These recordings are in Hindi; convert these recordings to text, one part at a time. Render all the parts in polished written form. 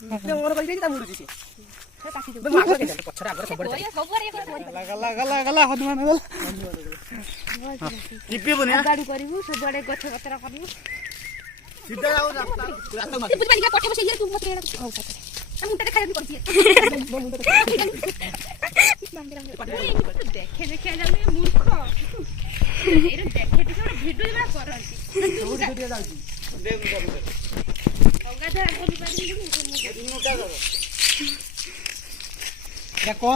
मोर कहि ता मुडुची से काटी दे आगर के पछरा आगर सब गला गला गला हनुमान गला टिपी बनिया गाड़ी करिवु सब बड़े गछ पतरा करिवु सीधा जाऊ रास्ता रास्ता मत बुझ बाली पठे बसे तू मत रेड़ा हो सकते हम मुंडा देखा नहीं करती देखे देखे जाऊ मूर्ख एरो देखे देखे वीडियो बना करंती वीडियो जाउची देख होगा जा बोली बाली मुटा करो देखो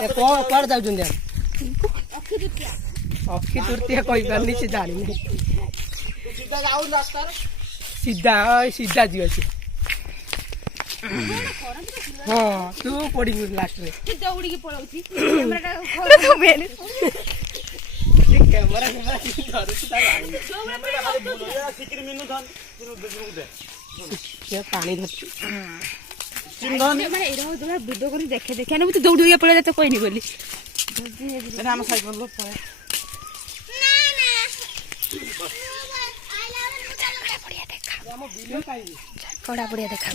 देखो पर जाउ जुंदे अखी तुरतिया कोई करनी से जानी नहीं सीधा जाऊ रास्ता सीधा सीधा जीव से हां तू पड़ी लास्ट रे तू दौड़ी के पळौची कैमरा तो मेन कैमरा कैमरा धरू ता गाड़ी कैमरा बोलो सिकरी मिनु धन दे ये पानी धरती चिंधन माने एरो दुला वीडियो करी देखे देखे ना तू दौड़ी के पळे जाते कोई नहीं बोली ना हम साइकिल लो पळे ना ना बढ़िया देखा हम बिलो काई कोड़ा बढ़िया देखा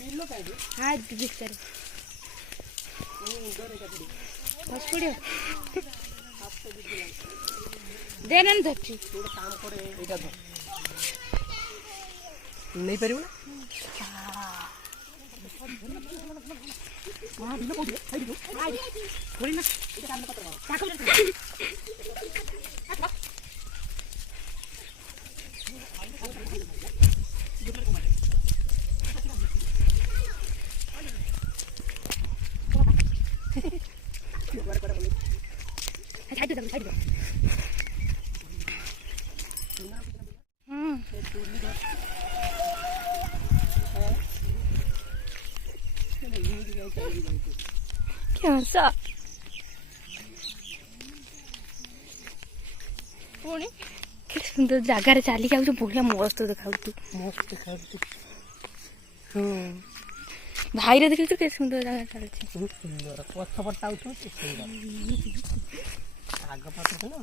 बिलो काई हां दिखतर बस पड़ियो देनन धरती थोड़ा काम करे एटा तो नहीं परियो ना हां बिलो कोडी साइड दो कोई ना एटा काम पत्र काकल क्या सा पुणी के सुंदर जगार चली जाऊ बढ़िया मस्त देखा मस्त देखा भाई रे देखी के सुंदर जगह चलछि सुंदर पछ पट्टा उठो सुंदर आग पछ ना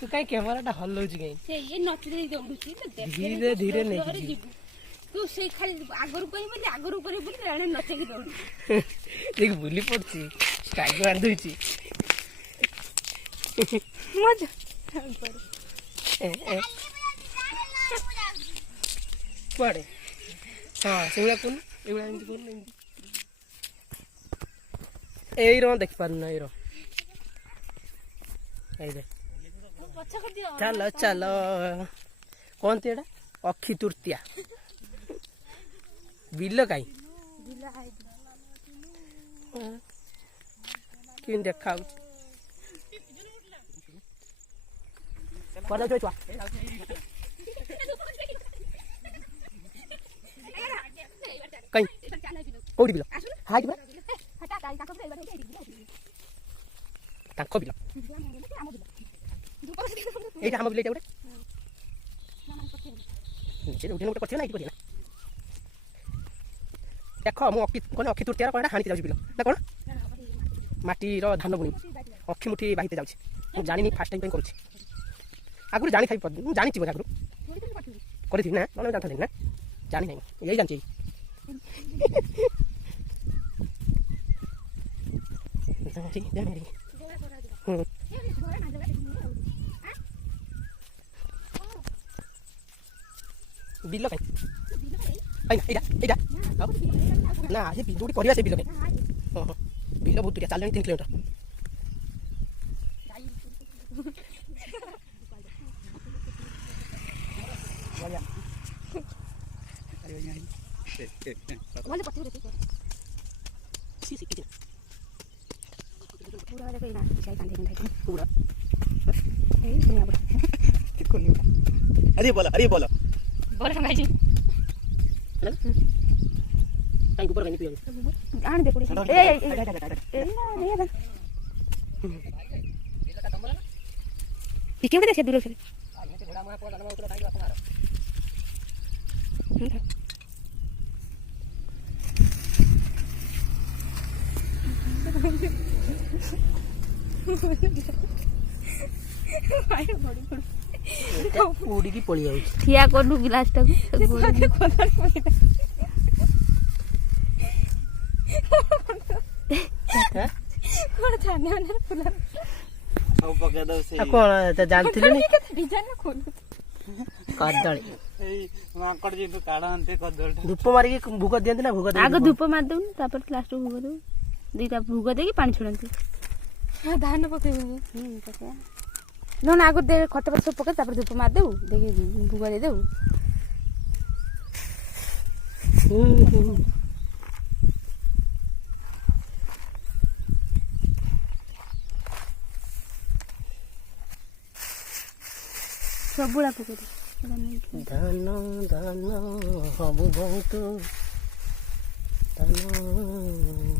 तू काई कैमरा टा हल्लौछि गई से ये नच दे दौड़ुछि तो धीरे धीरे नहीं तू से खाली आगरु कहि बोली आगरु करि बोली राणे नचे की दौड़ी देख भूली पड़छि स्टाइल मार दोछि मजा पड़े हां सेउला कोन एउला एंती कोन एई रो देख पार नै रो आई दे चलो चलो कौन तेड़ा अखी तृतीया बिल्लो काई किन देखा पड़ा चुआ कहीं कोडी बिलो हाय दिबा ताको बिलो एटा हम बिलो एटा नीचे उठे उठे पछे ना इटी पछे देखो मु अखी कोन अखी तुरतिया कोन हानि जाउछि बिलो ना कोन माटी रो धान बुनी अखी मुठी बाहिते जाउछि मु जानि नि फर्स्ट टाइम पे करूछि आगुर जानि खाइ मु जानि छि आगुर करि थि ना न जानथा ना जानि नै यही जानछि ठीक दे मेरी बिल्लो काई एटा एटा ना से जोडी परिया से बिल्लो काई बिल्लो बहुत दूर चलनी 3 किलोमीटर वाले पत्ते रे सी कितना पूरा वाला कोई ना चाय कांदे नहीं पूरा ए सुनिया बड़ा कोनी अरे बोलो बोलो संगाई जी टाइम ऊपर कहीं पियो आन दे कुड़ी ए ये बन ये क्यों देखे दूर से घोड़ा मां को दाना उतर टाइम आपको मारो उड़ी की पड़ी जाउछ ठिया करनु गिलास टाकू कोन जाने वाला फुला सब पके दो से कोन त जानथिले नी डिजाइन खोल कदळी एई माकड़ जी तो काढा अंते कदळटा धूप मारी के भूक दियंती ना भूक दे आगे धूप मार दउन तापर लास्ट भूग दउ दीटा भूग देकी पानी छोड़ंती हां धान पके पके नन आगे दे खत पर सब पके तापर धूप मार दउ देखि भूग दे दउ सब बुला पके दे धान धान हबु बहुत धान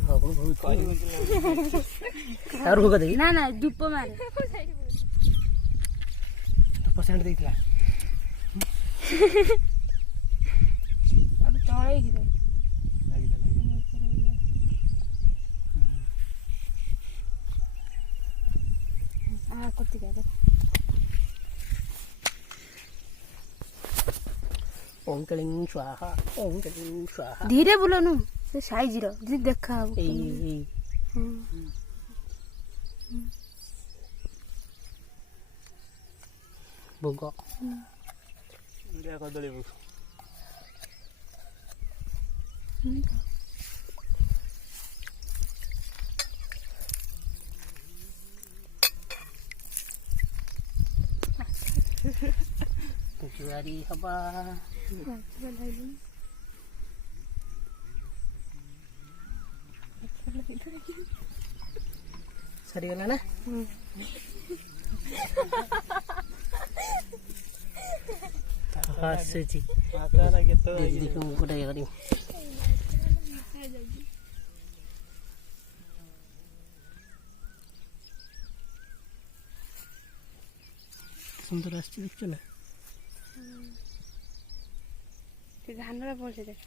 हबु बहुत और भूक दे ना ना धूप मारे तो परसेंट देइतला अब तळे गिरे आ करती का ओम कलिंग स्वाहा ओम कलिंग स्वाहा धीरे बोलनु से साइज रो जी देखा हो ए भूक इंडिया कदळी बुक जुआरी हवा सरी गला ना हसुची आकारा केतो दीदी को कोटा करी सुंदर आछी देखছো ना ধানরা পড়ছে দেখ